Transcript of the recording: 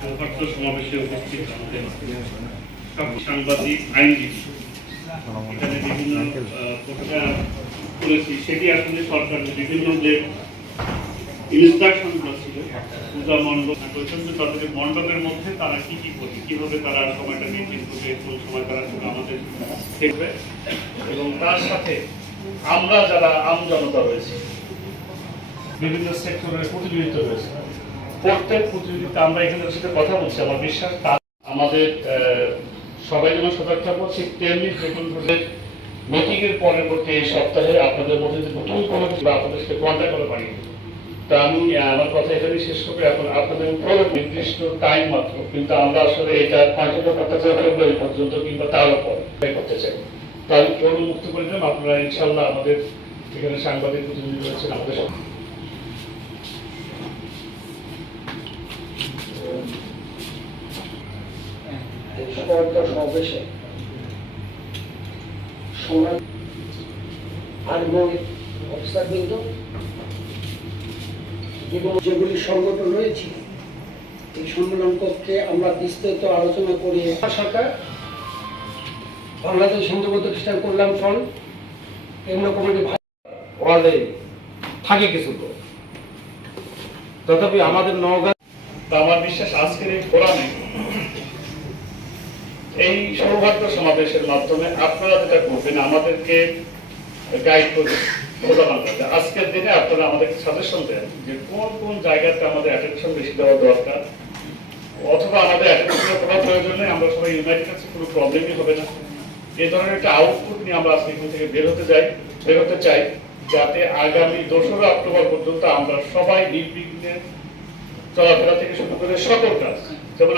সৌহার্দ্য সমাবেশে উপস্থিত সাংবাদিক, আইনজীবী। এখানে বিভিন্ন করেছি সেটি আসলে সরকার বিভিন্ন যে ইনস্ট্রাকশনগুলো ছিল, পূজা মণ্ডপ তাদের মণ্ডপের মধ্যে তারা কি কি করবে কীভাবে তারা সময়টা মেনটেন করবে, কোন সময় তারা আমাদের দেখবে। এবং তার সাথে আমরা যারা আম জনতা রয়েছে, বিভিন্ন সেক্টরের প্রতিযোগিতা রয়েছে প্রত্যেক প্রতিযোগিতা আমরা এখানে সাথে কথা বলছি, আমার বিশ্বাস আমাদের সবাই যেমন সতর্ক থাকব ঠিক তেমনি দেখুন মিটিং এর পরবর্তী এই সপ্তাহে আপনাদের মধ্যে যে নতুন কোনো কিছু আপনাদের সাথে কন্ট্যাক্ট করা পারি। তা আমি আমার কথা এখানে শেষ করব। এখন আপনাদের উপরে নির্দিষ্ট টাইম মাত্র, কিন্তু আমরা আসলে এটা কন্টিনিউ করতে চাই ফেব্রুয়ারি পর্যন্ত কিংবা তার পরে করতে চাই। তো আমি মুক্ত করে দিলাম। আপনারা ইনশাল্লাহ আমাদের এখানে সাংবাদিক প্রতিনিধি রয়েছেন আমাদের সাথে সরকার সমাবেশে সোনার আর্মি অফিসারবৃন্দ এবং যেগুলি সংগঠন রয়েছে, এই সম্মেলন কক্ষে আমরা বিস্তারিত আলোচনা করি বাংলাদেশ হিন্দু খ্রিস্টান কল্যাণ এগুলো কমিটি থাকে কিছু তো তথাপি আমাদের নওগাঁ আমার বিশ্বাস আজকের এই ফোরামে এই সৌভাগ্য সমাবেশের মাধ্যমে আপনারা যেটা করবেন, আমাদেরকে গাইড করবেন আজকের দিনে আপনারা আমাদেরকে সাজেশন দেন যে কোন কোন জায়গাতে আমাদের অ্যাটেনশন বেশি দেওয়া দরকার, অথবা আমাদের অ্যাটেনশনের কোনো প্রয়োজন নেই, আমরা সবাই ইউনাইটেড আছি, কোনো প্রবলেমই হবে না। এই ধরনের একটা আউটপুট নিয়ে আমরা আজকে এখান থেকে বের হতে যাই বের হতে চাই, যাতে আগামী দোসরা অক্টোবর পর্যন্ত আমরা সবাই নির্বিঘ্নে চলাফেরা থেকে শুরু করে সকল কাজ, যেমন